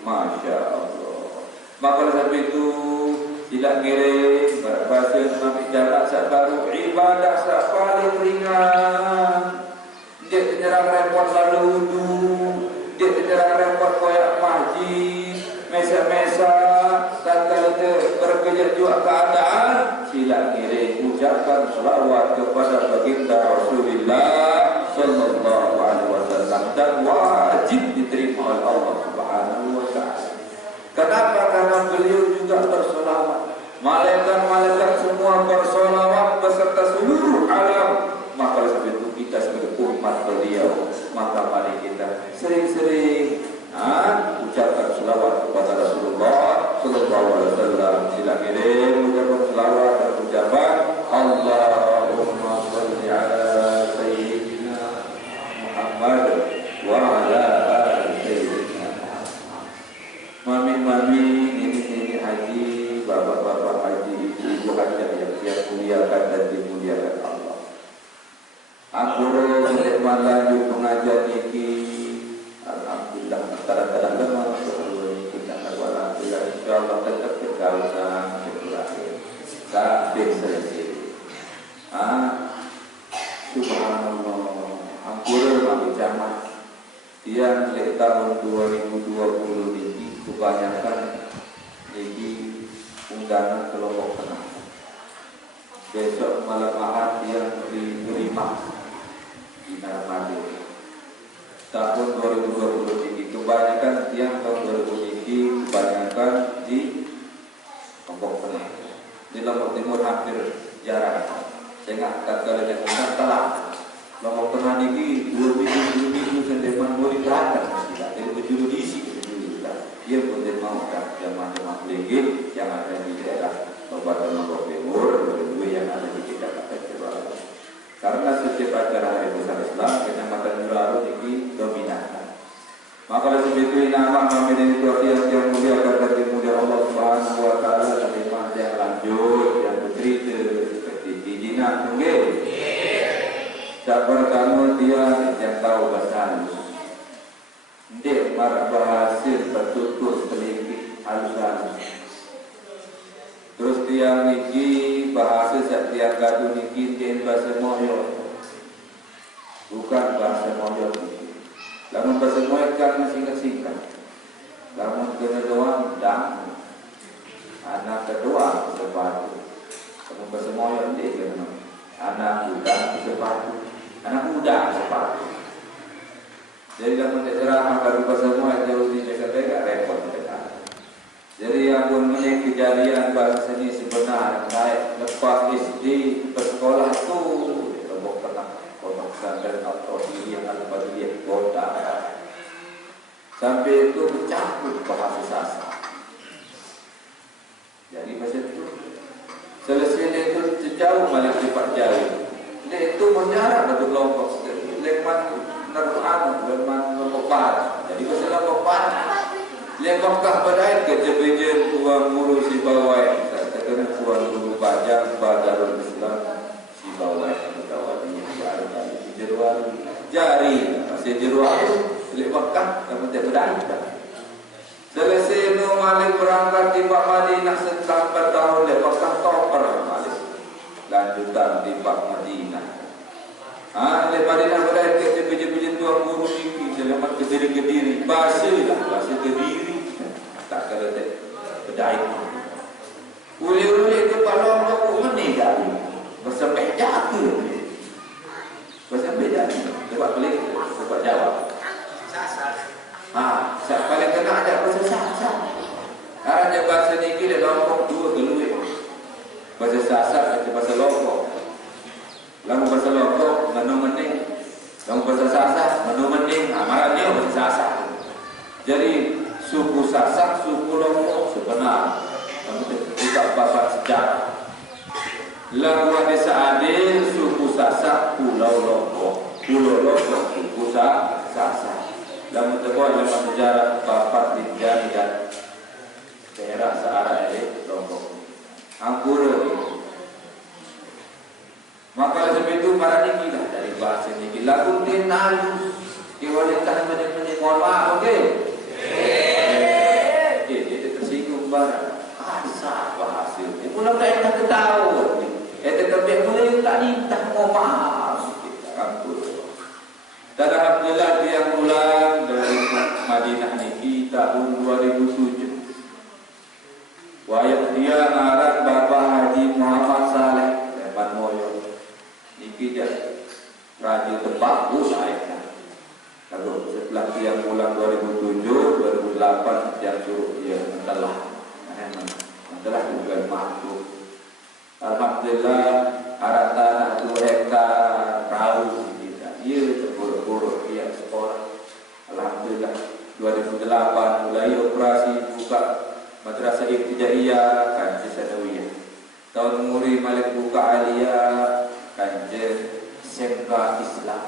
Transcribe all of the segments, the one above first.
Masya Allah. Maka sampai itu tidak ngirim bahasa Nabi jalan baru ibadah paling ringan. Dia tidak repot lalu wudu, dia tidak repot koyak masjid, mesa-mesa, dan kalau berkejar juga keadaan, sila ngirim ucapkan selawat kepada baginda Rasulullah Sallallahu Alaihi Wasallam dan wajib diterima oleh Allah Subhanahu Wa Taala. Kenapa? Karena beliau juga bersolawat. Malaikat-malaikat semua bersolawat beserta seluruh alam. Maka sebab itu kita sebagai umat beliau, maka mari kita sering-sering ucapkan selawat kepada Rasulullah Sallallahu Alaihi Wasallam. Sila kirim ucapan selawat dan ucapan Allahumma salli ala Sayyidina Muhammad wa ala ali Sayyidina Muhammad. Mami-mami, nenek-nenek haji, bapak-bapak haji, ibu hajat yang muliakan dan dimuliakan Allah. Aku menikmat lanjut pengajian ini. Alhamdulillah, kadang-kadang lemah sebelum kita alhamdulillah, insyaAllah tetap berkausan berakhir sampai selesai. Subhanallah, ampura kami camat yang di tahun 2020 ini kebanyakan ini undangan kelompok tengah. Besok malam Ahad yang diterima di Narmada. Tahun 2020 ini kebanyakan yang tahun 2000 ini kebanyakan di Lombok Tengah. Di Lombok Timur hampir jarang. Saya ingat kalau yang undang telah Lombok Tengah ini 2 minggu sendeman boleh datang. Jadi berjuru diisi dia pun tidak mau kan jamaah-jamaah legit yang ada di daerah Kabupaten Lombok Timur, kedua yang ada di Kabupaten Jerawan. Karena setiap acara hari besar Islam, Kecamatan Jerawan ini dominan. Maka oleh sebab itu nama kami dari Tuhan yang mulia dan dimulia Allah Subhanahu Wa Taala dari mana yang lanjut, yang bercerita seperti di Jinak mungkin. Sabar kamu dia yang tahu bahasa halus. Dia marah berhasil bertutur selipik halus-halus. Terus dia niki bahasa setiap gaduh niki dia bahasa Moyo, bukan bahasa Moyo niki. Lamun bahasa Moyo kan singkat-singkat. Lamun kena doang dan anak kedua sepatu. Lamun bahasa Moyo dia kena anak muda sepatu, anak muda sepatu. Jadi lamun terang kalau bahasa Moyo jauh dijaga-jaga repot mereka. Jadi yang pun menyek kejadian bahasa ini sebenarnya naik lepas SD bersekolah itu Lombok Tengah, Kota Pesantren Al-Tauhid yang ada bagi dia kota. Sampai itu bercampur bahasa Sasak. Jadi bahasa itu selesai itu sejauh malah cepat jauh. Dia itu menjarak dari Lombok, leman Naruhan, leman Lombok Barat. Jadi bahasa Lombok Barat. Lepakah badai kejebejen tuan guru si bawai. Kena tuan guru bajang Badarul Islam si bawai Mutawadi si jeruan jari si jeruan lepakah kamu tak badai. Selesai nu Malik berangkat di Pak Madinah setelah 4 tahun lepakah toper Malik. Lanjutan di Pak Madinah. Lep Madinah badai kejebejen tuan guru ini selamat Kediri bahasa Kediri. Tak kala tak berdaya. Uli-uli itu kalau aku meninggal bersampai jatuh. Bersampai jatuh. Sebab pelik, sebab jawab. Sasar. Paling kena ada bahasa sasar. Ada bahasa niki di Lombok dua gelui. Bahasa sasar ada bahasa Lombok. Lalu bahasa Lombok menu mending. Lalu bahasa sasar menu mending. Amarannya bahasa sasar. Jadi suku Sasak, suku Lombok sebenar. Kita bapak sejarah. Lagu desa Adil, suku Sasak, Pulau Lombok. Pulau Lombok, suku Sasak. Lagu tebuan dalam sejarah bapak Linjani dan daerah searah elit Lombok. Ampura. Maka sebab itu para niki lah dari bahasa niki. Lagu tenalus. Iwalintah menyek mohon maaf, okey? Madinah niki tahun 2007. Wayah dia ngaran Bapak Haji Muhammad Saleh Lepan Moyo. Niki dia radio tembak saya. Kalau setelah dia pulang 2007, 2008 dia suruh dia telah juga mampu. Alhamdulillah arah tanah 2 hektar perahu kita. Ia terburu-buru dia sekolah. Alhamdulillah 2008 mulai operasi buka Madrasah Ibtidaiyah Kanjeng Sanawiyah. Tahun muri Malik buka Aliyah Kanjeng SMK Islam.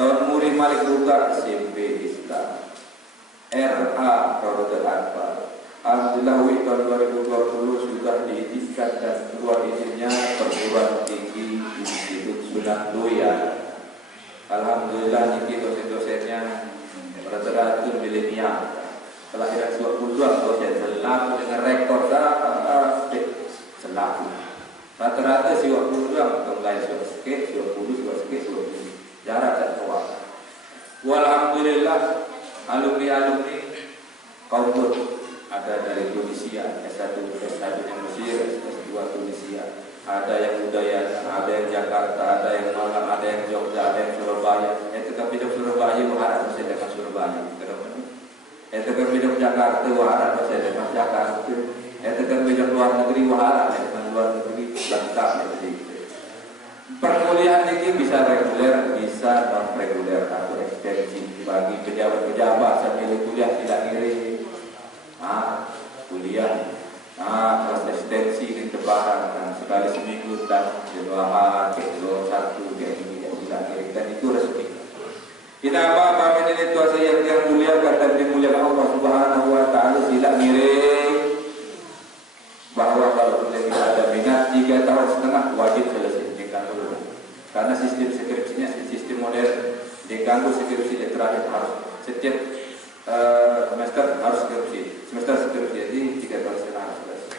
Tahun muri Malik buka SMP Islam. RA Rodel Akbar. Alhamdulillah tahun 2020 sudah diizinkan dan keluar izinnya perguruan tinggi Institut Sunan Doya. Alhamdulillah niki dosen-dosennya rata-rata milenial. Kelahiran 22 dosen selaku dengan rekor selaku. Rata-rata 22 mulai sikit, 20 sikit, 20. Jarak dan kuat. Walhamdulillah alumni kaum ada dari Tunisia, S1 yang Mesir, S2 Tunisia, ada yang budaya, ada yang Jakarta, ada yang Malang, ada yang Jogja, ada yang Surabaya. Itu kan bidang Surabaya, harap saya dengan Surabaya. Itu kan bidang Jakarta, harap saya dengan Jakarta. Itu kan bidang luar negeri, harap saya dengan luar negeri. Lengkap jadi. Perkuliahan ini bisa reguler, bisa non reguler atau ekstensi bagi pejabat-pejabat sambil kuliah tidak ngirim. Kuliah, kelas ekstensi di tebaran kan sekali seminggu dan jemaah kedua satu kayak ini tidak ngirim dan itu resmi. Kita apa ini tuasa yang mulia dan dimuliakan Allah Subhanahu Wa Taala tidak ngirim bahwa kalau tidak ada minat 3 tahun setengah wajib selesaikan dulu karena sistem skripsinya sistem modern diganggu skripsi terakhir harus setiap semester harus skripsi, semester skripsi jadi 3 tahun setengah harus selesai.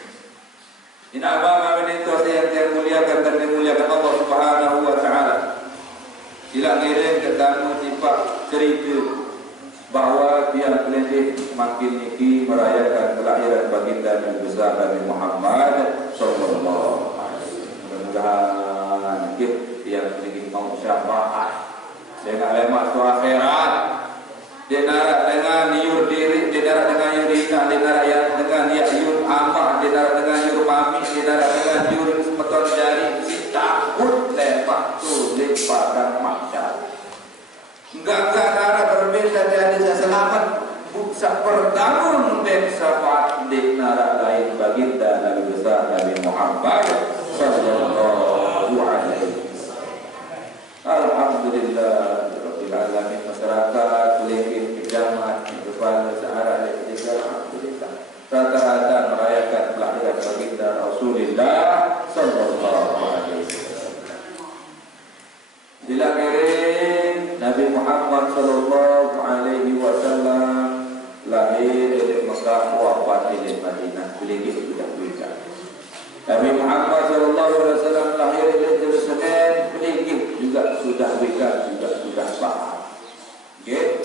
Ini apa ini tuasa yang muliakan dan dimuliakan Allah Subhanahu Wa Taala. Sila ngirim ketemu tipak cerita bahwa dia kelendih makin niki merayakan kelahiran baginda Nabi besar Nabi Muhammad sallallahu alaihi wasallam. Mudah-mudahan dia kelendih mau syafaat. Saya nak lemak tu akhirat. Dia narak dengan yur diri, dia narak dengan yur ina, dia narak dengan yur amah, dia narak dengan yur mami, dia narak dengan yur semeton jari. Si takut lemak tu lepak dan masyarakat. Enggak darah berbeda dari selamat buksa pertama membeksa di narak lain baginda Nabi besar Nabi Muhammad sallallahu alaihi wasallam. Alhamdulillah rabbil alamin masyarakat lehir kejaman kepala searah dan juga alhamdulillah rata-rata merayakan kelahiran baginda Rasulullah sallallahu alaihi wasallam. Dilahirin Nabi Muhammad sallallahu alaihi wasallam lahir di Mekah wafat di Madinah. Beliau sudah berita. Nabi Muhammad sallallahu alaihi wasallam lahir di Jerusalem. Beliau juga sudah berita, juga sudah paham. Okay.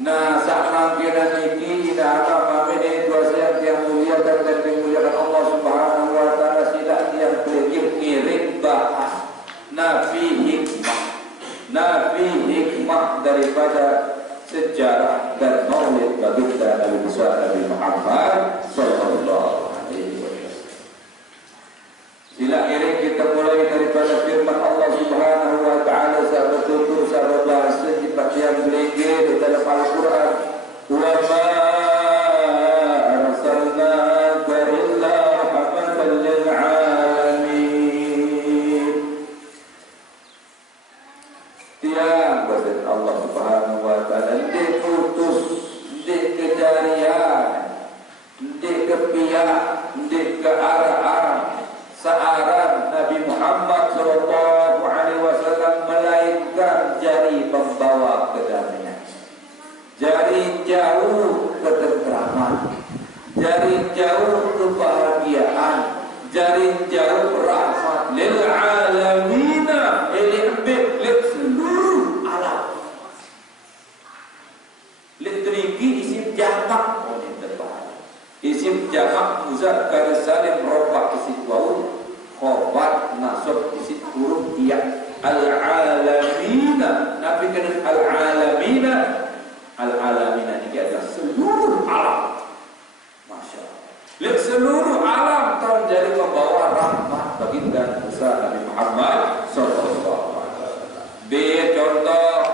Nah, saat kita niki kita akan memilih dosa yang mulia dan dimuliakan Allah Subhanahu Wa Taala tidak yang beliau kirim bahas. Nabi hikmah daripada sejarah dan maulid baginda Nabi besar Nabi Muhammad sallallahu alaihi wasallam. Sila iring kita mulai daripada firman Allah Subhanahu Wa Taala sahabat tutur sahabat bahasa seperti yang beliau di dalam Al-Quran. Wa ma arsalnaka illa rahmatan lil alamin. Tiang bahasa Allah Subhanahu Wa Taala diutus di kejarian, di kepiak, di ke arah searah Nabi Muhammad sallallahu alaihi wasallam melainkan jari pembawa kedamaian, jari jauh ketentraman, jari jauh kebahagiaan, jari jauh rahmat lil alamina seluruh alam. Literigi isi Isim jamak muzakkar salim rofa isim wawu khofat nasab isim huruf iya. Al-alamina nabi kena al-alamina. Al-alamina ini adalah seluruh alam. Masya Allah. Lihat seluruh alam telah jadi pembawa rahmat bagi dan besar Nabi Muhammad sallallahu alaihi wasallam. B contoh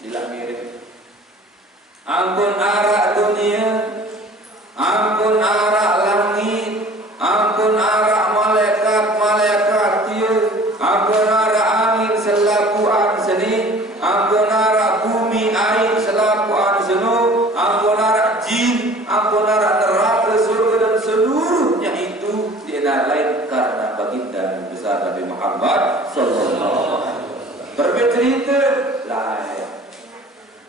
sila mirip. Ampun arah dunia, ampun arah langit, ampun arah malaikat dia, ampun arah angin selaku an seni, ampun arah bumi air selaku an senu, ampun arah jin, ampun arah neraka surga dan seluruhnya itu tidak lain karena baginda besar Nabi Muhammad sallallahu alaihi wasallam. Bercerita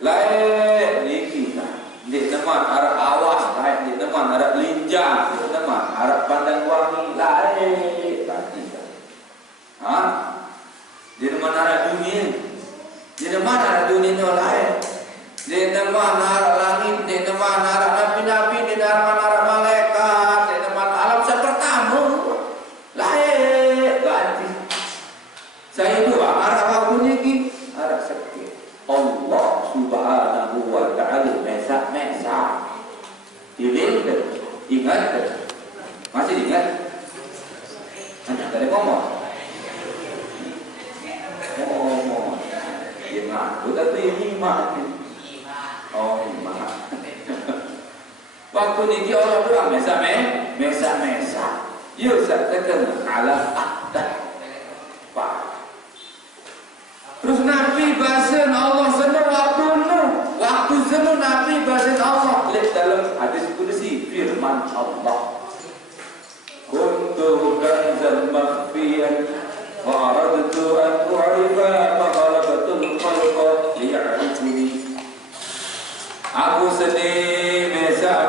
lain ni kita di teman arah awas, lain di teman arah linjang, di teman arah pandang wangi, lain tadi kan. Di teman arah dunia, di teman arah dunia itu lain. Di teman arah langit, di teman arah nabi-nabi, di teman arah malaikat, di teman alam sepertama, lain ganti. Saya dua arah waktu ni arah sekian. Allah subhanahu wa ta'ala mesa ingat masih ingat hanya dari ngomong ingat udah tuh lima waktu ini Allah bilang mesa yuk saya tekan ala ahdah pak. Terus Nabi bahasa Allah sana waktu sana Nabi bahasa Allah. Lihat dalam hadis qudsi firman Allah. Kuntu kanzan makhfiyan wa aradtu an u'rifa ma khalaqatul khalqa liya'rifuni. Aku sendiri mesa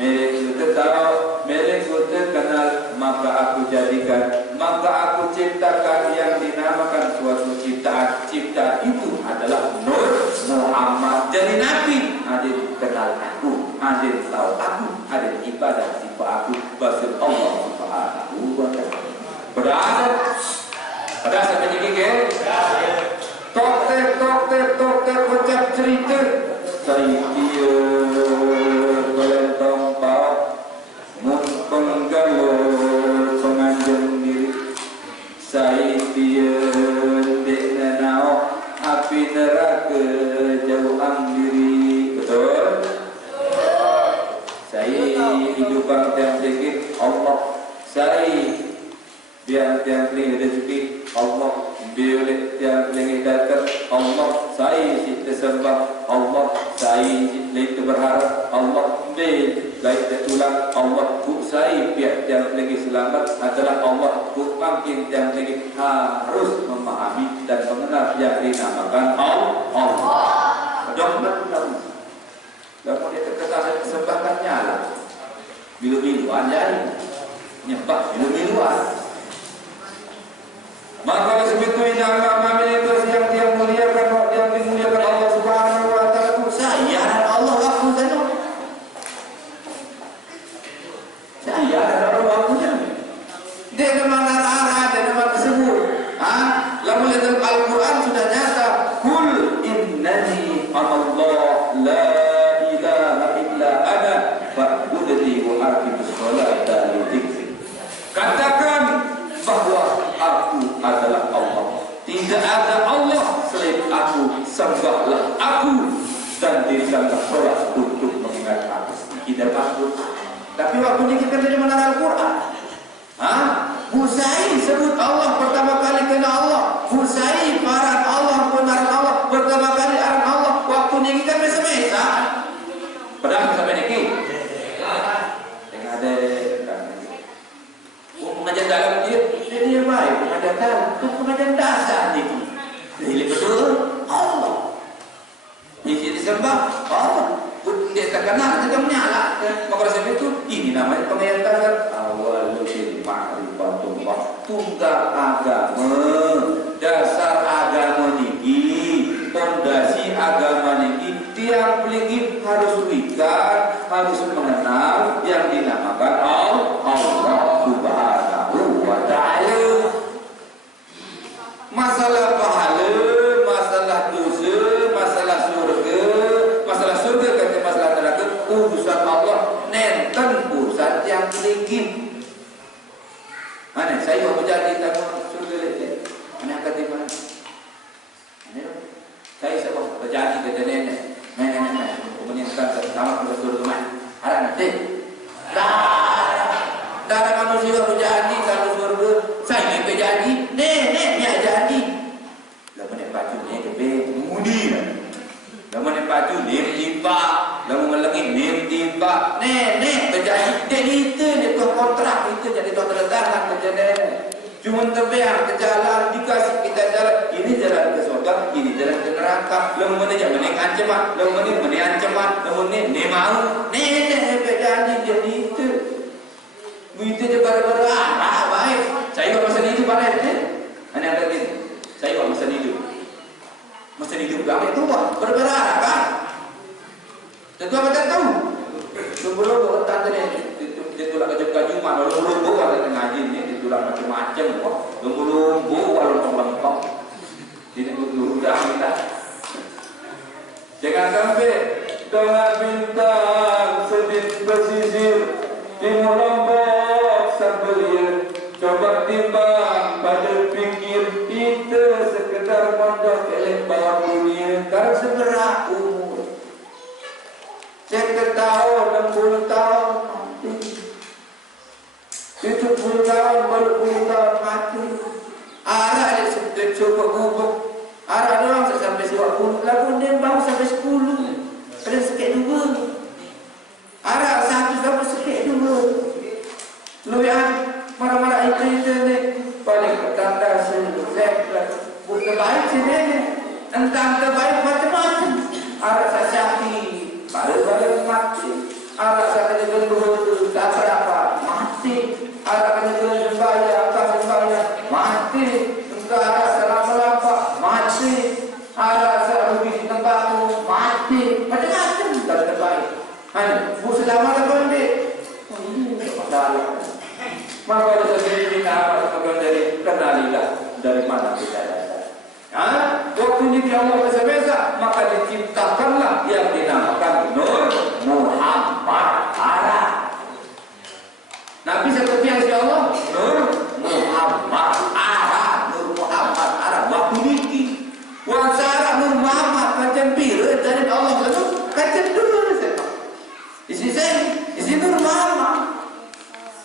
milik tahu, milik kenal, maka aku jadikan, maka aku ciptakan yang dinamakan suatu ciptaan. Ciptaan itu adalah Nur Muhammad. Jadi Nabi, ada kenal aku, ada tahu aku, ada ibadah tipe aku, basir Allah subhanahu wa ta'ala. Berada sampai ini ke? Tok ucap cerita. Saya dia belentong bau mun penggalau penganjung diri. Saya dia dek nao api neraka jauhan diri. Betul? Saya hidupan tiang sedikit Allah. Saya biar tiang kering rezeki Allah. Biar tiang kering datang Allah. Saya tersembah Allah. Saya lagi berharap Allah. Biar lagi tertulang Allah. Buk saya biar tiang lagi selamat adalah Allah. Buk makin tiang lagi harus memahami dan mengenal yang dinamakan Allah. Jangan lalu dia terkata sembahkan nyala. Bilu-biluan jadi nyembah bilu-biluan. Maka sebetulnya agama itu yang dia muliakan, yang dimuliakan Allah Subhanahu wa ta'ala. Saya dan Allah aku saja. Saya dan Allah aku saja. Dia memang arah, dia memang tersebut. Lalu dalam Al-Quran sudah nyata. Kul innani anallah la ilaha illa ana fa'budni wa aqimus sholata li dzikri. Katakan bahwa aku adalah Allah. Tidak ada Allah selain aku. Sembahlah aku dan dirikanlah sholat untuk mengingat aku. Tidak takut. Tapi waktu ini kita tidak mengenal Al-Quran. Husai sebut Allah pertama kali kena Allah. Husai paran Allah, benaran Allah pertama kali aran Allah. Waktu ini kita mesa-mesa. Padahal sampai ini. Yang ada pengajian dalam dia baik, pengajian dalam itu pengajian dasar ini. Ini betul Allah. Ini disembah Allah. Dia terkenal, dia menyala. Maka sebab itu ini namanya pengajian dasar. Awal bil ma'rifatullah. Tunggal agama, dasar agama niki, pondasi agama niki. Tiang pelingin harus wikan, harus mengenal ringgit. Mana saya mau berjanji tanggung surga lagi. Mana akan di mana? Saya sebab berjanji ke nenek. Nenek. Kemudian sama ke surga mana? Ada nanti. Darah manusia berjanji kalau surga. Saya ni berjanji. Nenek dia janji. Lama ni baju ni kebe mudi. Lama ni baju ni tiba. Lama melengit ni tiba. Nenek berjanji. Jadi itu dia kontrak itu jadi tanda tangan kerja nenek. Cuma terbiar ke jalan dikasih kita jalan. Ini jalan ke surga, ini jalan ke neraka. Lama ni jangan ancaman. Lama ni ancaman. Lama ni mau. Nenek berjanji jadi itu. Begitu je baru-baru baik. Saya buat masa hidup baik ni. Mana ada ni? Saya buat masa hidup. Masa hidup kami tu buat baru-baru kan? Tentu apa tahu? Sebelum orang tanda ni dia tolak kaju mak lumbu ada ngaji ni dia tolak macam-macam kok. Lumbu walau lengkap. Ini guru dah kita. Jangan sampai dengan bintang sedih pesisir timur lombok sambil coba timbang pada pikir kita sekedar mondok elek bawah dunia karena seberapa umur 1 tahun 60 tahun mati 70 tahun 40 tahun mati arah dia sudah coba gubuk arah doang sampai 20 lagu dia baru sampai 10 ada sikit 2 arah 1 sampai sikit 2 lu yang marah-marah itu ni paling petanda selesai bukan baik sini ni tentang terbaik macam-macam arah sasaki baru-baru mati arah sakit gendut tak berapa mati arah kena sembahyang mati entah arah selama-lama mati arah sehabis tempat mati macam-macam tak terbaik bu selama lepas ni masalah maka ada sendiri apa sebagian dari kenalilah dari mana kita datang. Waktu ini Allah biasa maka diciptakanlah yang dinamakan Nur Muhammad Arab. Nabi seperti yang si Allah Nur Muhammad Arab, Nur Muhammad Arab. Waktu ini wasara Nur Muhammad macam biru dari Allah lalu kacau dulu isi Nur Muhammad.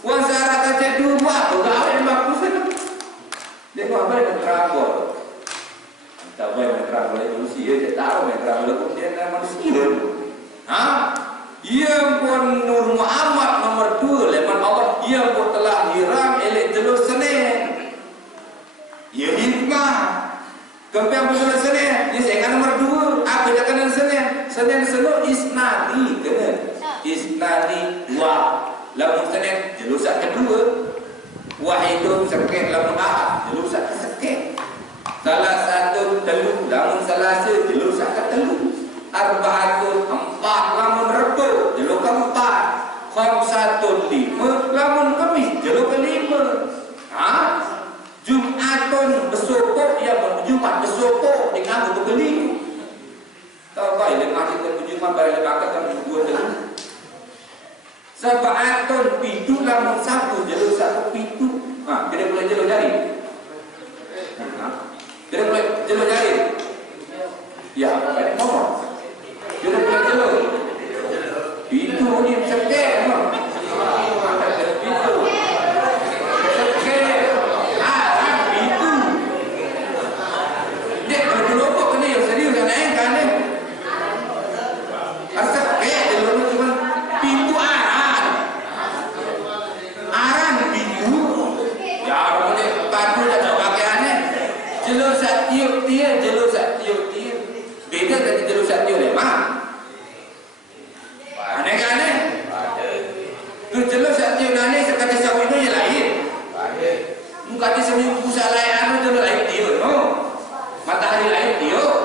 Wasara kaca dua, pegawai yang bagus kan? Dia kau apa yang terangkul? Tak boleh terangkul manusia, dia tahu yang terangkul kemudian manusia. Ia pun Nur Muhammad nomor 2 leman Allah. Ia pun telah hiram elek jelur Senin. Ia hikmah. Kempiang pun jelur Senin. Ini saya nomor 2. Apa dia kena Senin? Senin selalu isnadi kena. Isnadi wa. Lamun Senin jelusan kedua wahidun sekit lamun ahad jelusan kesekit salah satu telu lamun Selasa jelusan ketelu arbaatun 4 lamun Rebo jeluk ke-4 khamsatun 5 lamun Kamis jeluk ke-5 Jumatun besokok yang Jumat besokok dengan berkelima tahu baik dengan kita Jumat balik makan kan 2 dulu Sabaatun pitu lamun Sabtu jalur satu pitu. Kita boleh jalur jari. Kita boleh jalur jari. Ya, apa ngomong? Kita boleh jalur. Pitu ni sekek, pitu. Sekek. Pitu. Dek berkelompok kena yang serius yang lain kan ni. Sekek jalur cuma pitu jalur satiup tiup beda dari jalur satiup lemah aneh kan aneh tu jalur satiup aneh sekata sawit itu yang lain muka di seminggu pusat lain jalur lain tiup matahari lain tiup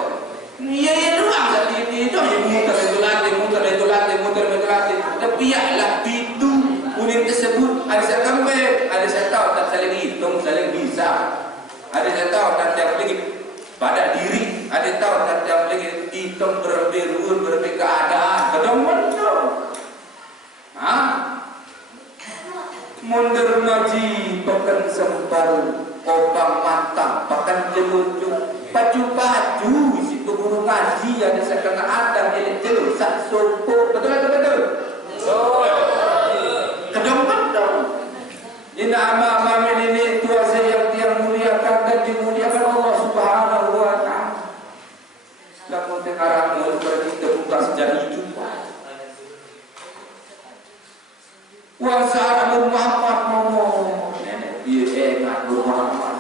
iya doang satiup itu yang muter latih tapi yaklah pintu unit tersebut ada saya kembali ada saya tahu tak saling hitung saling bisa. Ada yang tahu dan yang lagi pada diri, ada yang tahu dan yang lagi hitung berbeda keadaan, kedong betul. mundur ngaji pakan sempal opang matang pakan jelucuk baju si guru ngaji ada setengah adam ini jeluk sak sopo betul kedong ini ama-ama ini tua saya yang muliakan dan dimuliakan Allah Subhanahu wa ta'ala. Lamun sekarang berarti terbuka sejak hidup. Wasa Nur Muhammad ngomong, nenek dia ingat Nur Muhammad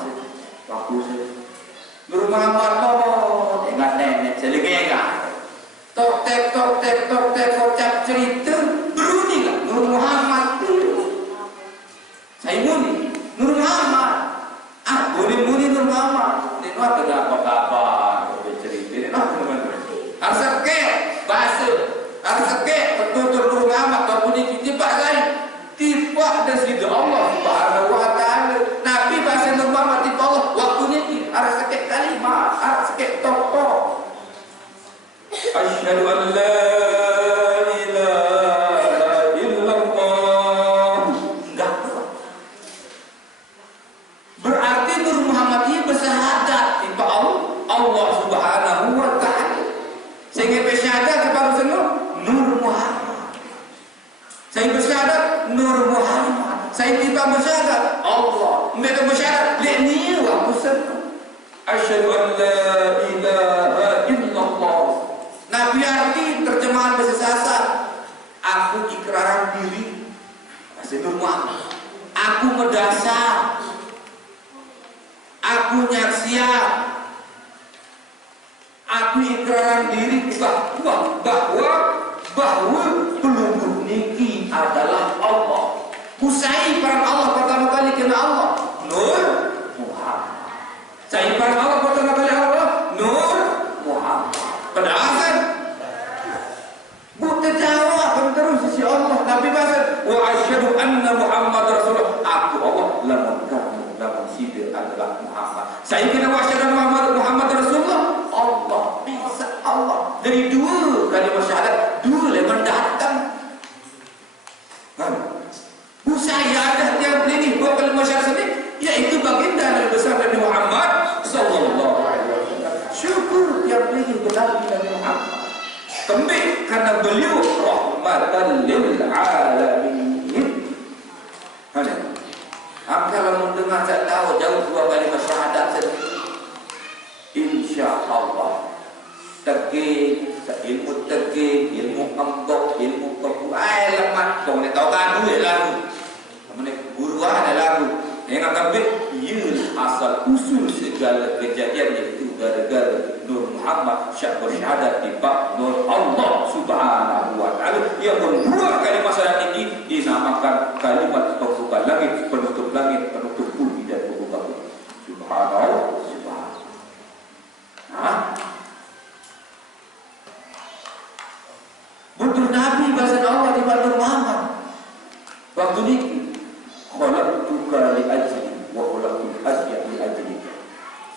waktu saya. Nur Muhammad ngomong, ingat nenek selengga. Tok tek kocap cerita berunilah Nur Muhammad. Saya muni Nur Muhammad. Muni Nur Muhammad. Ini ada apa kabar? Bercerita ini teman-teman. Harus sekek bahasa. Harus sekek betul-betul Nur Muhammad. Kau punya tiba lain. Tiba dan sida Allah Subhanahu wa ta'ala. Nabi bahasa Nur Muhammad tiba Allah. Waktunya harus sekek kalimat. Harus sekek tokoh. Asyhadu an la Allah Subhanahu wa ta'ala. Sehingga bersyahadat kepada semua Nur Muhammad. Saya bersyahadat Nur Muhammad. Saya tiba bersyahadat Allah. Mereka bersyahadat li'ni wa musallam. Asyhadu an la ilaha illallah. Nabi arti terjemahan bahasa Sasa. Aku ikraran diri. Bahasa Nur Muhammad. Aku mendasar. Aku nyaksiat. Aku ikraran diri bahwa pelungguh niki adalah Allah. Kusai para Allah pertama kali kena Allah Nur Muhammad. Saya para Allah pertama kali Allah Nur Muhammad. Pada asal bukan jawab terus sisi Allah. Nabi bahasa wa asyhadu anna Muhammad Rasulullah. Aku Allah lamun kamu lamun sidir adalah Muhammad. Saya kena wa asyhadu Muhammad Rasulullah. Allah bisa Allah dari dua kalimat syahadat dua leman datang. Saya ada yang ini dua kalimat syahadat ini yaitu baginda Nabi besar Nabi Muhammad sallallahu alaihi wasallam. Syukur yang ini benar Nabi Muhammad. Kembali karena beliau rahmatan lil alamin. Ada. Kalau mendengar saya tahu jauh dua kalimat syahadat sedikit. Insya Allah tegih ilmu tegih ilmu ambok ilmu kebu lemat kau ni tahu kan dulu lagu mana guru ada lagu yang akan bil asal usul segala kejadian itu gara-gara Nur Muhammad syahadat di bab Nur Allah Subhanahu wa ta'ala yang membuat kalimat syahadat ini dinamakan kalimat pembuka langit penutup bumi dan pembuka bumi. Subhanallah. Betul Nabi bahasa Allah di Nur Muhammad. Waktu ini khalaqtuka li ajli wa khalaqtul asya li ajli.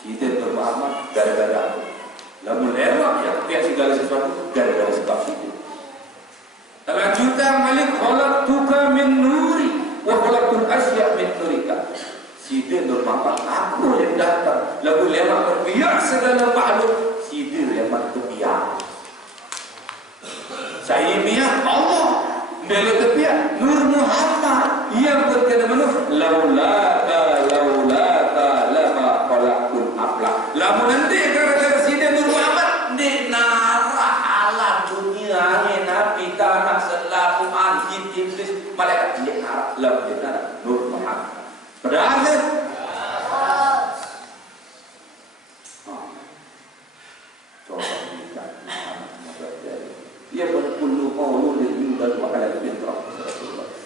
Sidin Nur Muhammad gara-gara aku. Lamun lewat ya tiap segala sesuatu gara-gara sebab itu. Lanjutan Malik khalaqtuka min nuri wa khalaqtul asya min nurika. Sidin Nur Muhammad aku yang datang. Lalu lewat berbiak segala makhluk. Sidin lewat berbiak. Saya miak Allah dari tepian Nur Muhammad yang berkata menurut laulaka lama khalaqul aflak. Lamun nanti gara-gara sidin Nur Muhammad di nara alam dunia ni nabi tanah selaku anjing iblis malaikat di nara lamun di nara Nur Muhammad. Padahal ia berpuluh maulud dan wahai fitrah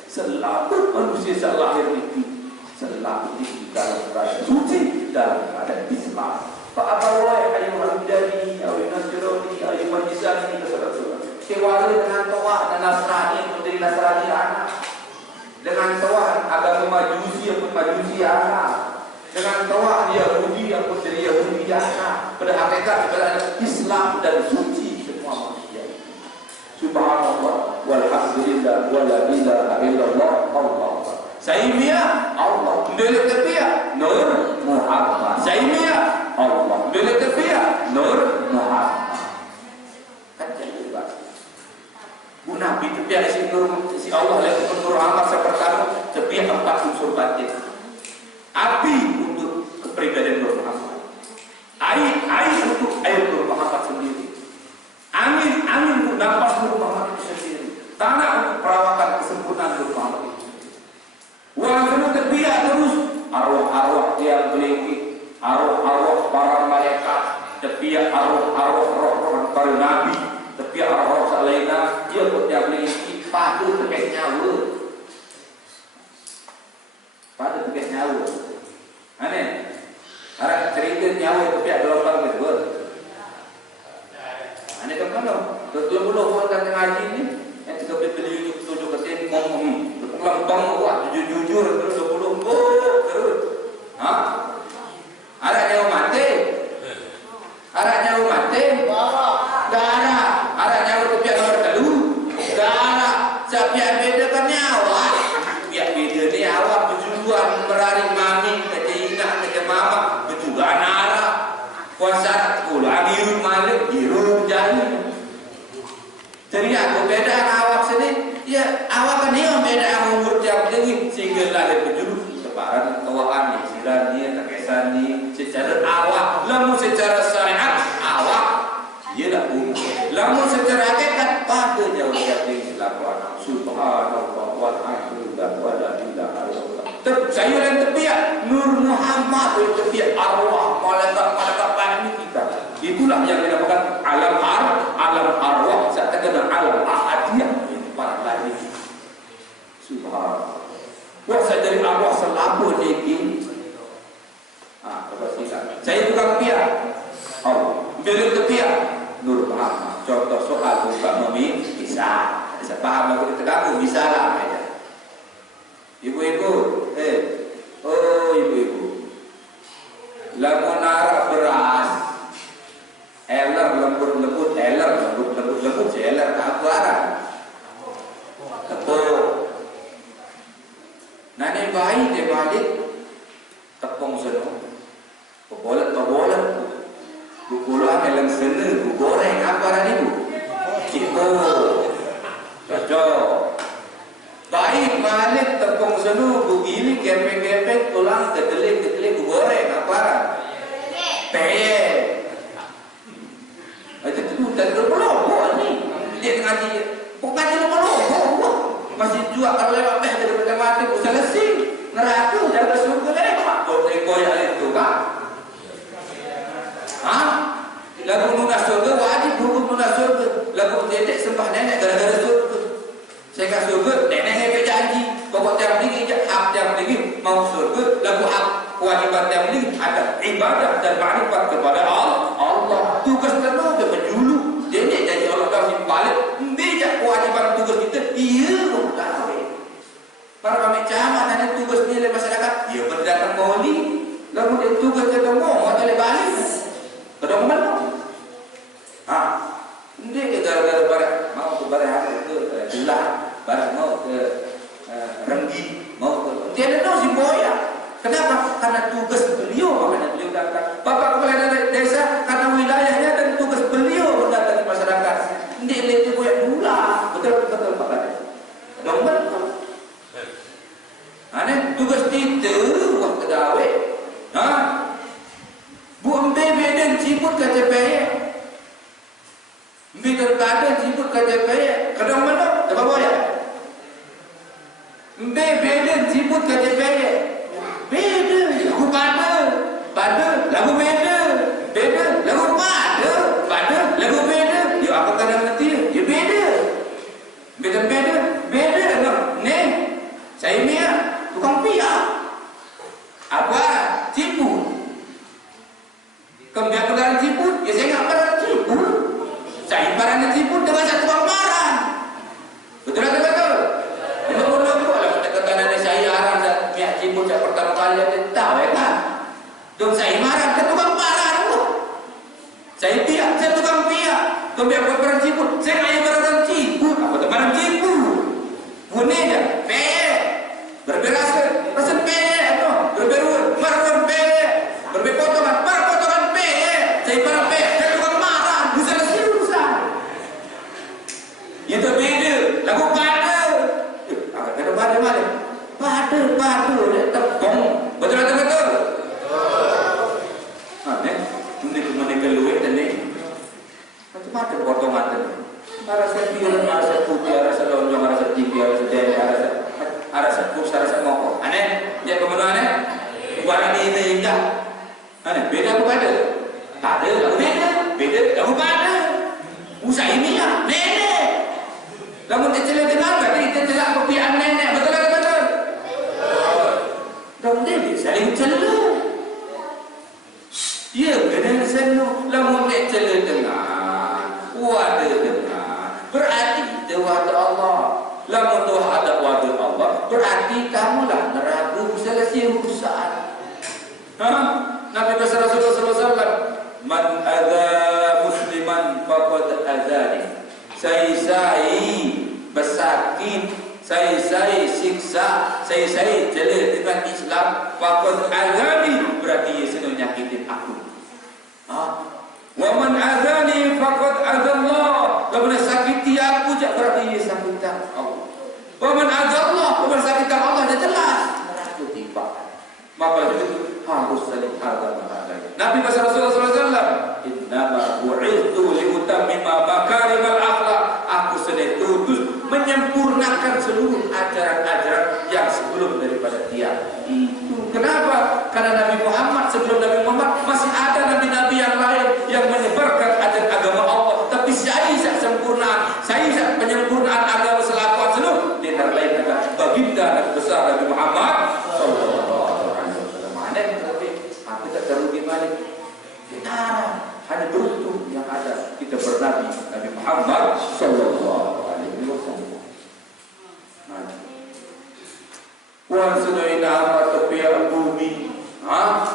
selalu manusia lahir itu selalu di dalam rasa suci dalam keadaan Islam. Pak Abawai ayuhan dari ayuhan nasrani ayuhan majisani kewali dengan toah dan Nasrani menjadi Nasrani anak dengan toah agama Majusi yang pun Majusi anak dengan toah Yahudi yang pun jadi Yahudi anak. Pada hakikat adalah Islam dan suci semua manusia. Subhanallah walhamdulillah wala ilaha illallah Allah. Saimia Allah. Beli tepiak Nur Muhammad. Saimia Allah. Beli tepiak Nur Muhammad. Kan jadi Pak. Bu Nabi tepiak si Nur, si Allah lewat Nur Muhammad seperti tepiak 4 unsur batin. Api untuk kepribadian Nur Muhammad. Air untuk air Nur Muhammad sendiri. Angin untuk nafas Nur Muhammad itu sendiri. Tanah untuk perawatan kesempurnaan Nur Muhammad itu. Walaupun terbiak terus arwah-arwah yang melingki, arwah-arwah para malaikat, terbiak arwah-arwah roh-roh para nabi, terbiak arwah salena, dia pun yang melingki pada terkait nyawa. Pada terkait nyawa. Aneh. Ada cerita nyawa terbiak gelombang kedua. Aneh kan mana? Betul belum orang ngaji ni, yang juga beli tujuh ketin ngomong. Lempeng buat jujur terus 20 terus. Ada nyawa mati. Ada nyawa mati. Darah. Ada nyawa kepiak nomor telu. Darah. Siapa beda kan nyawa. Biar beda ni awak berjujuan merari mami ke Cina ke mama berjujuan arah. Puasa ulang hirup malik hirup jadi. Jadi aku beda awak sini. Ya, awak kan dia beda umur tiap tinggi sehingga lari berjuru separan kewaan sirani kekesan secara awak lamun secara syariat awak dia dah umur lamun secara hakikat pada jauh tiap tinggi lakukan subhanallah walhamdulillah wala ilaha illallah saya yang tepiak Nur Muhammad yang tepiak arwah malaikat ini kita itulah yang dinamakan alam arwah saya terkenal alam ahadiyah para lagi subhanallah kuasa dari Allah selalu ini saya tukang piak beli tepiak Nur Muhammad contoh soal buka mami bisa paham lagu itu kamu bisa lah ibu-ibu ibu-ibu lagu nara beras eler lembut eler tak barang tepung. Nani bayi dia balik tepung seno. Bolet, bukulah dalam seno, bu goreng apa ran ibu? Ciko, cocok. Bayi balik tepung seno, bu gili gepek tulang kedelai bu goreng apa ran? Peye. Itu tu tak terpeloh ni. Dia ngaji, bukan dia terpeloh. Masih juga kalau lewat teh daripada mati usah lesing neraka jaga surga lewat goyang itu kan lagu lunas surga wajib hukum lunas surga lagu dedek sembah nenek gara-gara surga saya kat surga nenek janji pokok tiap tinggi hak tiap tinggi mau surga lagu hak kewajiban tiap tinggi ada ibadah dan makrifat kepada Allah tugas penuh ke penjulu dedek janji Allah kasih balik bijak kewajiban tugas kita para kami camat ada tugas nilai masyarakat dia berdatang moli lalu dia tugas dia mau boleh balik kedong mana ini ke gara-gara barang mau ke barang apa itu julah barang mau ke renggi mau ke dia ada tahu si boya kenapa karena tugas beliau makanya beliau datang bapak kepala desa karena wilayahnya dan tugas beliau mendatangi masyarakat ini dia boya julah betul Pak kedong mana aneh tugas kita buat kedawe bu embe beden ciput KTP embe terkadang ciput KTP kadang mana tak apa ya embe beden ciput KTP beda lagu pada lagu beda lagu pada lagu beda dia apa kadang nanti dia beda ne saya ni tukang piak apa cipu kemudian perkara cipu ya saya nggak pernah cipu saya barangnya cipu dengan satu tukang marah betul kalau kita katakan saya arah dan pihak cipu saya pertama kali dia tahu ya kan dong saya marah ke tukang marah saya piak saya tukang piak kemudian perkara cipu saya nggak barang cipu apa barang cipu bunyinya berbeda beda apa ada? Tak ada, lagu beda. Beda, lagu ada. Usai ini lah, nenek. Lagu tercela dengar, berarti kita celak kepiaan nenek. Betul tak betul? Lagu nenek saling cela. Ya, kena senu. Lagu tercela dengar, wada dengar. Berarti kita wada Allah. Lagu tu ada wada Allah. Berarti kamulah neraka selesai urusan. Nabi besar Rasulullah SAW, man adza musliman faqad azani. Saya bersakit, saya siksa, saya jelek dengan Islam, faqad azani, berarti ia sedang nyakitin aku. Wa man azani faqad azallah, kalau sakiti aku berarti ia sakitan Allah. Wa man azallah, kalau sakitan Allah dah jelas neraka tiba. Maka itu harus saling harga menghargai. Nabi besar Rasulullah SAW, innama bu'ithu liutammima makarimal akhlak. Aku sedang diutus menyempurnakan seluruh ajaran-ajaran yang sebelum daripada dia. Itu kenapa? Karena Nabi Muhammad sebelum Nabi Muhammad masih ada nabi-nabi yang lain yang menyebarkan ajaran agama Allah. Tapi saya sempurna, saya penyempurnaan agama selakuan seluruh. Dia lain adalah baginda Nabi besar Nabi Muhammad SAW. Terugi balik. Kita hanya beruntung yang ada kita bernabi Nabi Muhammad sallallahu alaihi wasallam. Wan sudaina apa tepiak bumi,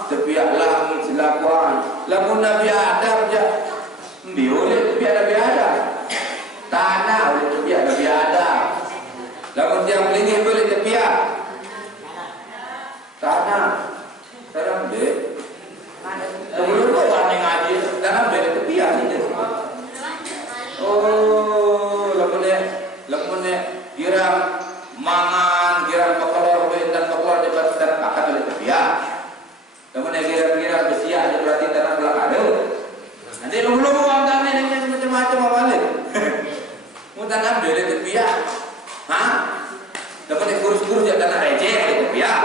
tepiak langit selakuan. Lamun Nabi Adam je, boleh tepiak Nabi Adam. Tanah boleh tepiak Nabi Adam. Lamun dia melingih boleh tepiak tanah. Sekarang deh. Dulu orang yang ngaji dalam beda tepian ini. Oh, lemune girang mangan, girang pekelor dan pekelor dan akan oleh tepian. Lemune girang besiak berarti tanah belakang ada. Nanti lu orang tanah dengan macam-macam apa balik. Mau tanam beda tepian. Lemune kurus-kurus ya tanah receh oleh tepian.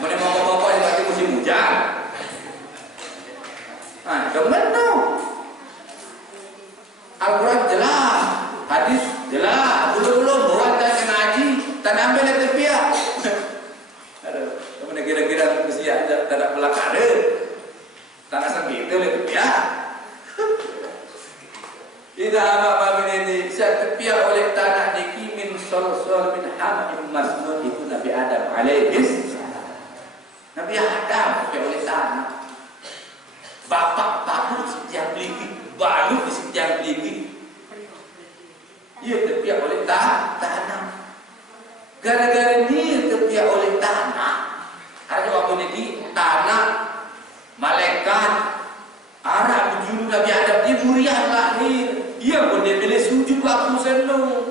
Lemune mau-mau berarti musim hujan. Demen tu. Al-Quran jelas, hadis jelas. Belum buat dan ngaji, tak ambil dari tepiak. Aduh, kamu kira-kira usia tak ada belakang ada. Tak asal gitu dari tepiak. Tidak apa-apa ini. Saya tepiak oleh tanah niki min sol min hamim masnun itu Nabi Adam alaihis. Nabi Adam tepiak oleh tanah. Bapak setiap lagi, baru setiap lagi. Ia terpiak oleh tanah. Gara-gara ini terpiak oleh tanah. Ada waktu ini tanah, malaikat, Arab berjuru Nabi Adam dia muriah lahir. Ia pun dia pilih sujud waktu senang.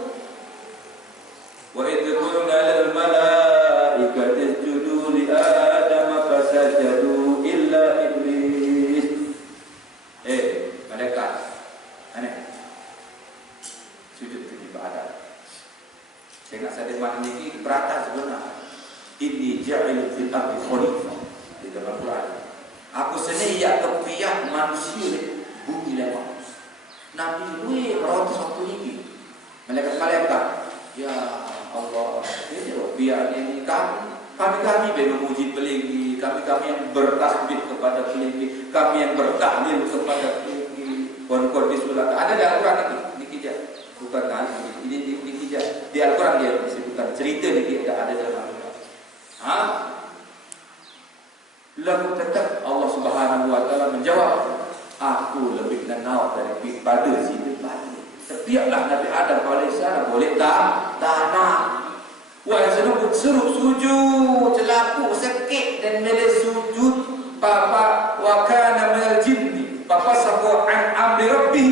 Wa idh qulna lil malaikati isjudu li Adam fasajadu illa iblis. Malaikat aneh sujud kepada saya nak sadar mana ini berata sebenarnya inni ja'il fil ardi khalifah di dalam Quran. Aku sendiri ya kepiak manusia di bumi lemak. Nabi lui merotos waktu ini malaikat ya Allah ini biar ini kami memuji pelingi, kami yang bertasbih kepada pelingi, kami yang bertahlil kepada pelingi. Kon disulat ada di Al-Quran ini kijah bukan kan ini kijah di Al-Quran dia disebutkan cerita ini tidak ada dalam Al-Quran. Lalu tetap Allah Subhanahu Wa Taala menjawab, aku lebih kenal daripada sini tadi. Setiaplah Nabi Adam alaihissalam boleh tanah. Wah seru sujud celaku sakit dan mele sujud papa wa kana minal jinni papa sabu an amri rabbih.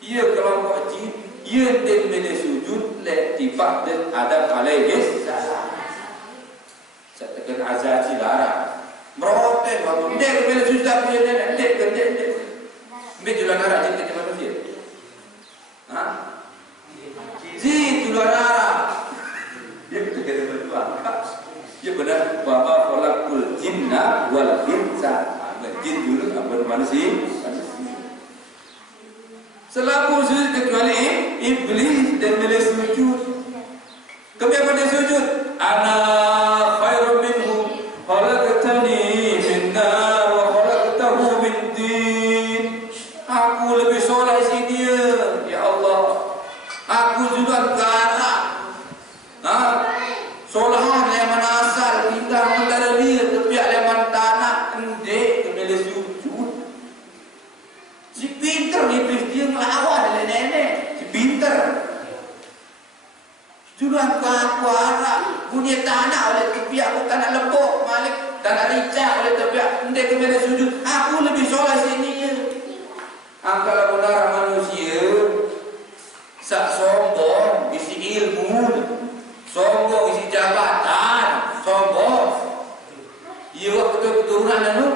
Ia kelompok jin ia dan mele sujud le tiba dan Adam alaihi salam. Saya tekan azati lara merotek waktu dia mele sujud punya dek bejulan lara jin ke manusia. Jin lara dia betul berdua. Dia benar bahwa kolakul jinna wal insa. Jin mau sujud kecuali iblis dan beliau sujud. Kenapa dia sujud? Ana khairum minhu khalaqtani min nar wa khalaqtahu min tin. Aku lebih soleh si dia, ya Allah. Aku juga gara. Solahan leman asal tinggal antara dia tepiak leman tanah endek kembali sujud. Si pinter iblis dia ngelawan nenek. Si pinter. Juruan kuara bunyi tanah oleh tepiak tanah lembok malik tanah rica oleh tepiak endek kembali sujud. Aku lebih soleh sini. Angkala benar manusia sak sombong isi ilmu, sombong isi jabatan, sombong. Iya waktu keturunan itu,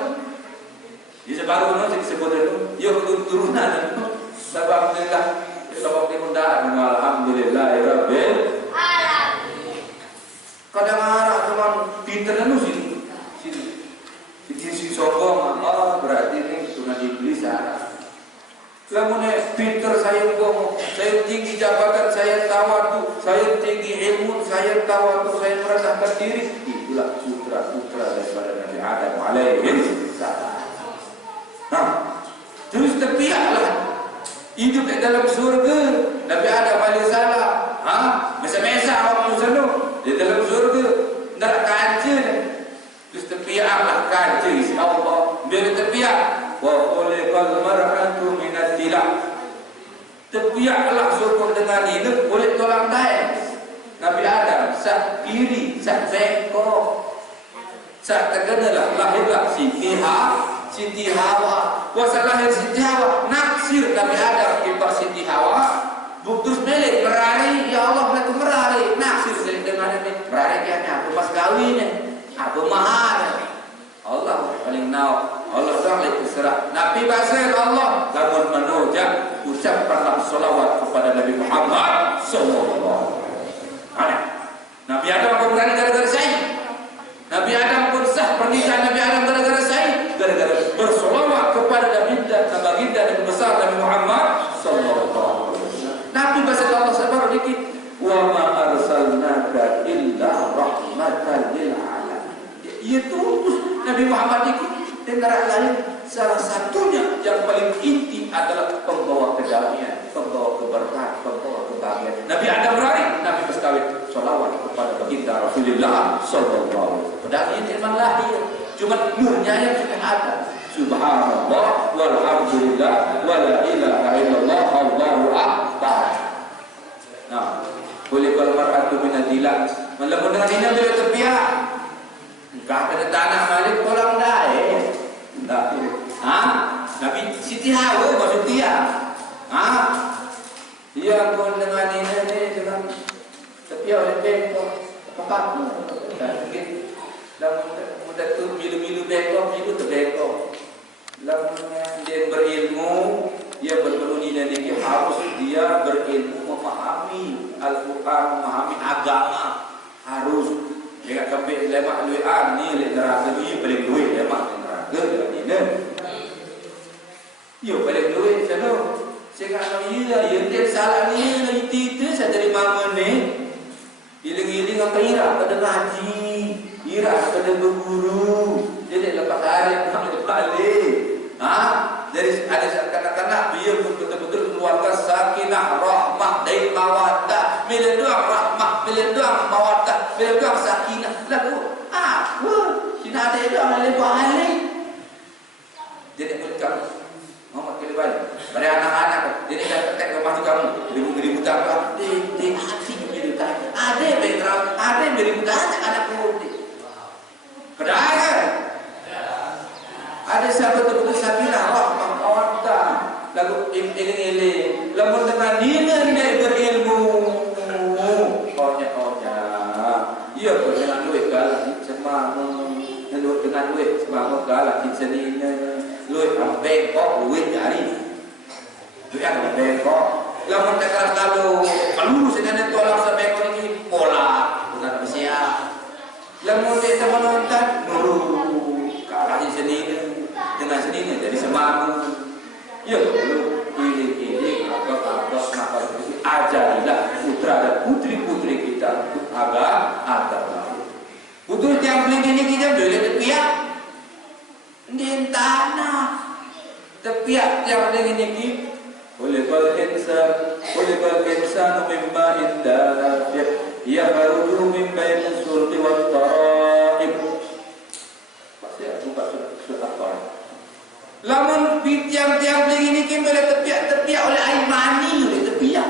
di separuh itu disebut itu, iya keturunan itu. Sebab itulah, sebab dimudahkan. Alhamdulillah, ya Rabbil alamin. Kadang marah teman pinter itu si sombong, berarti ini sunnah iblis ada. Lamun pinter saya ngomong, saya tinggi jabatan, saya tawadu, saya tinggi ilmu, saya tawadu, saya merendahkan diri. Itulah sutra-sutra daripada Nabi Adam alaihi salam. Nah, terus terpiaklah hidup di dalam surga Nabi Adam alaihi salam. Mesa-mesa waktu sana di dalam surga, tidak kancil. Terus terpiaklah kancil isi Allah. Biar terpiak. Wa khuliqal mar'atu minad dilak. Terpiaklah surga dengan ini boleh tolong dai. Nabi Adam sah kiri, sah bengkok. Sah terkenalah lahirlah Siti Hawa. Kuasa lahir Siti Hawa naksir Nabi Adam kipas Siti Hawa. Terus melek merari, ya Allah aku merari. Naksir sekali dengan ini. Merari kianya aku pas kawin, aku mahal. Allah paling naw. Allah Ta'ala terserah. Nabi Basir Allah namun menujak ucapkanlah salawat kepada Nabi Muhammad sallallahu alaihi wasallam. Nabi Adam pun berani gara-gara saya. Nabi Adam pun sah pernikahan Nabi Adam gara-gara saya. Gara-gara bersalawat kepada baginda Nabi besar Nabi Muhammad sallallahu alaihi wasallam. Nabi Basir Allah sabar dikit. Wa ma arsalnaka illa rahmatan lil alamin. Itu Nabi Muhammad dikit. Dengan lain salah satunya yang paling inti adalah pembawa kedamaian, pembawa keberkahan, pembawa kebahagiaan. Nabi Adam berari, Nabi berkawin salawat kepada baginda Rasulullah sallallahu alaihi wasallam. Padahal ini memang lahir, cuma nurnya yang sudah ada. Subhanallah walhamdulillah wala ilaha illallah Allahu akbar. Nah, boleh kalau mar'atu minadillah. Malam dengan ini boleh terpiak. Enggak ada tanah malik tolong dah. Nabi Siti Hawa maksud dia. Dia pun dengan ini dengan tapi oleh bengkok apa dan mungkin mudah tu milu bengkok itu terbengkok. Lamunnya dia berilmu, dia berbunyi dan dia harus dia berilmu memahami Al-Quran, memahami agama harus. Dia kembali lemak luian ni neraka ni paling luih lemak neraka ni. Yo paling luih sana. Saya kata iya dia salah ni itu saya dari mama ni. Giling-giling apa ira pada ngaji, ira pada berguru. Jadi lepas hari kami balik. Dari ada kanak-kanak biar betul-betul keluarga sakinah, rahmah, dan mawaddah. Bila doang rahmah, bila doang mawaddah, bila doang sakinah. Lalu kita ada doang lebih balik. Jadi mulut kamu, Muhammad kali balik. Pada anak-anak, jadi saya ketek rumah kamu, ribu-ribu tak di hati jadi tak. Ada background, ada ribu tak anak murid. Kedai. Ada sahabat betul sakinah, rahmah, mawaddah. Lalu iling-iling. Lalu dengan dia berilmu. Konya. Ia pun dengan duit galak semangat. Dengan duit semangat galak senina. Duit bengkok, duit jari. Duit ada bengkok. Lalu tekan kalau dengan tolak sebengkok ini pola bukan bersiap. Lalu dia menonton nurut kalah senina. Dengan sendirinya jadi semangat. Ya, iling-iling apa gini kita boleh tepiak di tanah tepiak tiap lagi niki boleh kal insan mimma indah ya baru mimma sulbi wa ta'ib pasti aku sudah apa lamun tiap-tiap lagi niki boleh tepiak oleh air mani boleh tepiak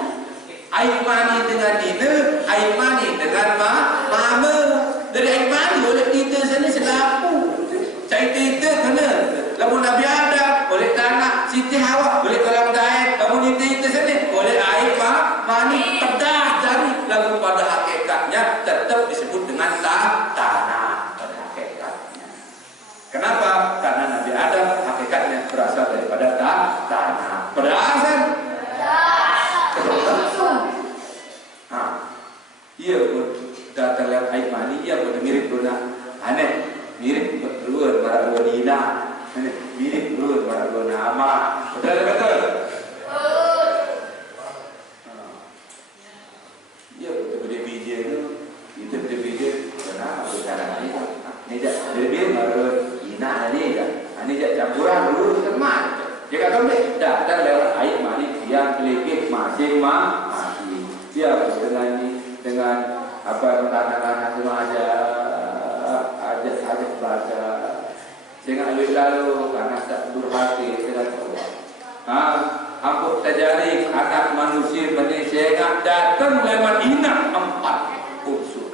air mani dengan ini air mani dengan mama dari air mani oleh kita sini sedapu cai kita kena lamun Nabi Adam oleh tanah Siti Hawa oleh kolam dair lamun kita sini oleh air mani pedah jari lalu pada hakikatnya tetap disebut dengan tanah pada hakikatnya. Kenapa? Karena Nabi Adam hakikatnya berasal daripada tanah. Berasal iya pun datang lihat air mani iya pun mirip guna aneh mirip beruan para wanita mirip beruan para nama betul iya betul gede biji itu gede biji kenapa bicara ini dah lebih baru ina ini dah campuran dulu teman jika kamu datang lewat air mani yang kelihatan masing-masing dia dengan apa tanah-tanah semua aja baca sehingga lalu karena tak durhati dengan Allah aku terjadi anak manusia benih sehingga datang lewat inak 4 unsur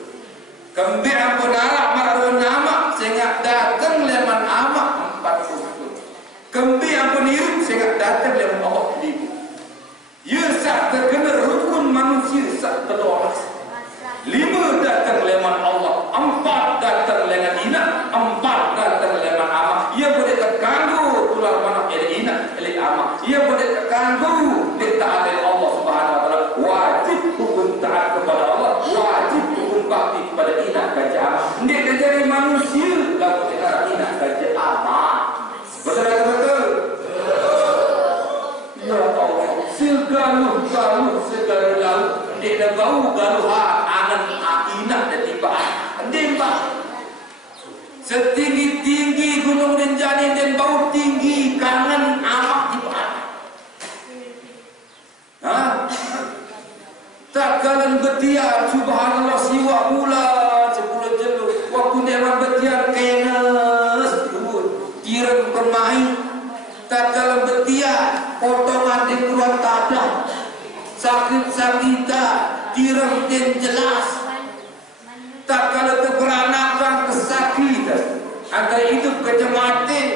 kembali aku darah marun nama sehingga datang lewat amak 4 unsur kembali aku niru sehingga datang lewat Allah dibu Yusuf terkena rukun manusia sak berdoa 5 datang leman Allah 4 datang leman ina 4 datang leman ama ia boleh terganggu tulang mana oleh ina oleh ama ia boleh terganggu di taat Allah Subhanahu wa taala wajib hukum taat kepada Allah wajib hukum bakti kepada ina kerja ama dia jadi manusia lalu kita ina kerja ama betul ya Allah segala lalu dia bau galuha inak dan tiba demba setinggi-tinggi gunung Rinjani dan bau tinggi kangen amak tiba tak kalian betiar subhanallah siwa pula 10 jelur waktu dewan betiar kenes tireng bermain tak kalian betiar potongan di keluar tadah sakit-sakita tireng dan jelas tak kalau keberanakan kesakitan antara hidup kecemasan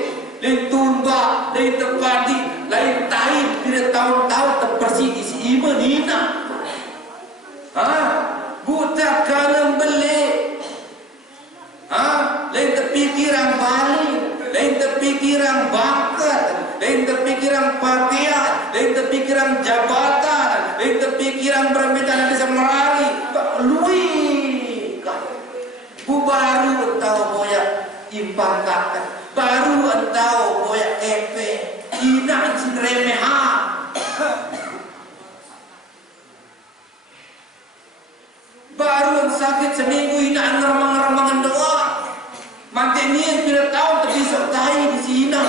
lain tumbak lain terpadi lain tahin tidak tahun-tahun terbersih di si iman hina buta kalem belik lain terpikiran balik lain terpikiran bakat lain terpikiran pakaian lain terpikiran jabatan lain terpikiran bermedan bisa merari lui baru tahu boya impang kakak baru tahu boya epe ina remeha baru sakit seminggu ina ngeremang-ngeremangan doang mati niat tidak tahu terbisok tahi di sini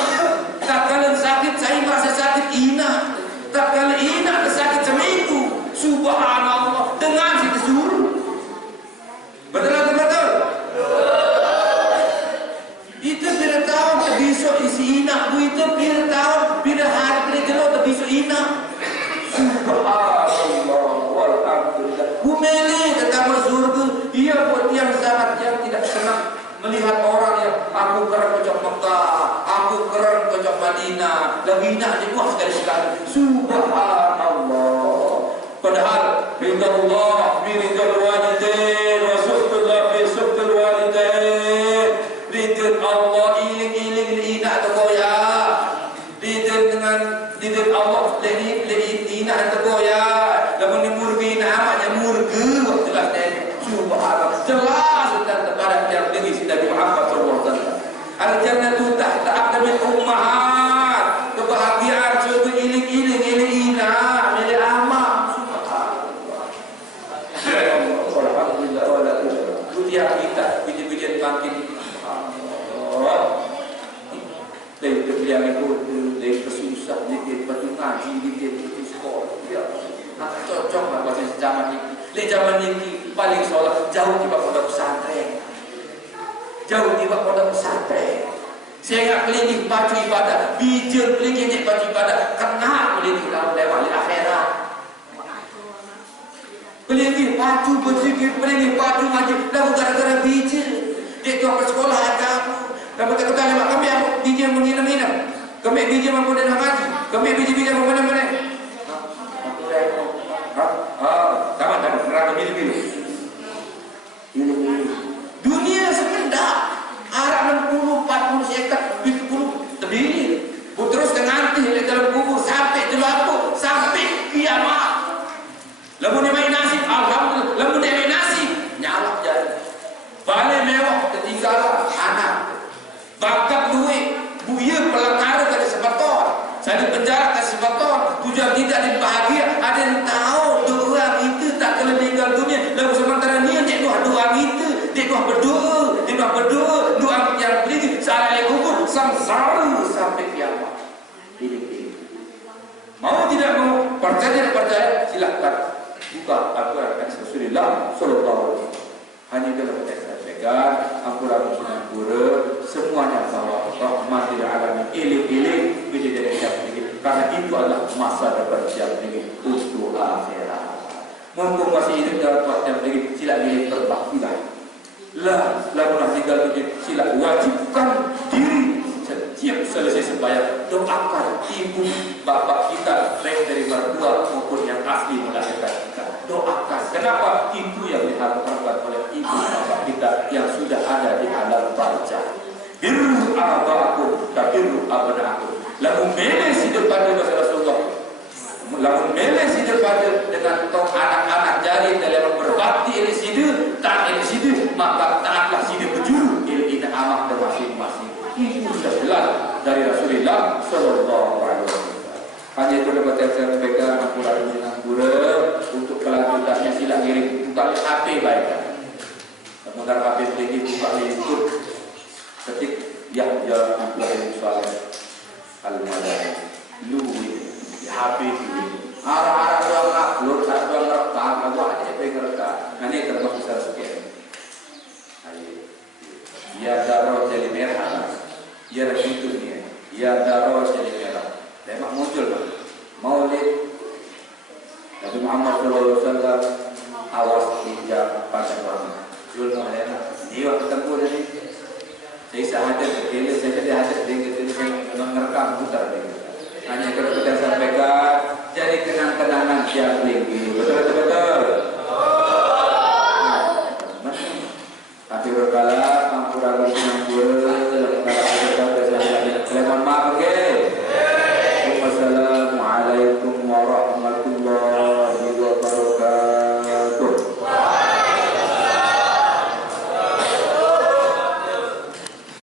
tak kalian sakit saya merasa sakit ina tak kalian ina sakit seminggu subhanallah dengan si disuruh betul itu tidak tahu terbisok isi ina bu itu tidak tahu tidak hari tidak jelas terbisok ina subhanallah walhamdulillah kumeli ketama surga ia buat yang sangat yang tidak senang melihat orang yang aku keren kocok Mekah aku keren kocok Madinah lebih nak dibuah sekali-sekali subhanallah padahal ridha Allah biridhal walidain wa suhbullah fi suhbul walidain ridha Allah iling-iling ina atau ya ridha dengan ridha Allah lagi ina atau ya lamun dimurgi namanya murga waktu lah subhanallah jelas dan kepada yang diri Nabi Muhammad sallallahu alaihi wasallam al-jannatu tahta aqdamil ummahat kebahagiaan surga iling-iling ina milik ama alhamdulillah wala kita biji-bijian makin yang itu dari kesusah, dari batu ngaji, dari batu sekolah. Ya, cocok lah bahasa zaman ini. Di zaman ini paling seolah jauh di pondok pesantren, jauh di pondok pesantren. Saya nggak kelingking baju ibadah, bijak kelingking baju ibadah, kena kelingking kalau lewat di akhirat. Kelingking baju berzikir, kelingking baju ngaji, lalu gara-gara bijak. Dia tuh ke sekolah agama, dapat kata lewat kami yang bijak menginap-inap, kami bijak mampu dan ngaji, kami bijak mampu dan mana? Kawan neraka biru-biru. Dunia semendak, arah 60, 40 sekat, 70 terdiri. Terus nanti di dalam kubur sampai jelapu, sampai kiamat. Lamun main nasib, alhamdulillah. Lamun main nasib, nyalak jadi. Balik mewah ketinggalan anak. Bakat duit, buaya pelakara dari sebaton. Saya di penjara kasih sebaton. Tujuan tidak dibahagia. Ada yang tahu doa itu tak kena meninggal dunia. Lalu sementara ni dia doa itu, dia berdoa, doa yang beri salah yang kubur samsara sampai kiamat. Ini. Mau tidak mau, percaya silakan buka Al-Quran Rasulullah Sallallahu Alaihi Wasallam. Hanya dalam teks sampaikan Al-Quran Sunnah Pura semuanya bahwa rahmatil alamin ilik bila dari siap ini, karena itu adalah masa depan siap ini untuk akhirat. Mumpung masih hidup dalam waktu yang begini, sila diri berbaktilah. Lalu tinggal dunia, sila wajibkan diri setiap selesai sembahyang doakan ibu bapak kita, baik dari mertua maupun yang asli melahirkan kita. Doakan. Kenapa? Itu yang diharapkan oleh ibu bapak kita yang sudah ada di alam barzah. Birru abaakum kabirru abnaakum. Lalu meleh hidup pada masa Rasulullah. Lalu meleh hidup pada dengan tong anak-anak jari dalam berbakti ini sidu, tak ini sidu, maka taatlah sidu berjuru ini amak dan masing-masing. Itu sudah jelas dari Rasulullah Sallallahu Alaihi Wasallam. Hanya itu dapat saya sampaikan Al-Quran Sunnah Pura untuk kelanjutannya sila ngirim buka HP baikkan. Kemudian HP lagi buka YouTube ketik Yahya Ibrahim Saleh Al-Madani Luwi HP itu arah-arah doang upload, arah doang rekam, aku aja pengen rekam. Nah ini termasuk saya sekian. Ya daro jadi merah, ya begitu nih. Ya daro jadi merah. Memang muncul kan? Maulid Nabi Muhammad SAW awas hijab pada orang. Jual mana? Dia ketemu dari saya sahaja terkini, saya jadi hadir dengan saya mengerekam putar ini. Hanya kalau kita sampaikan jadi kenang-kenangan siap lagi. Betul-betul.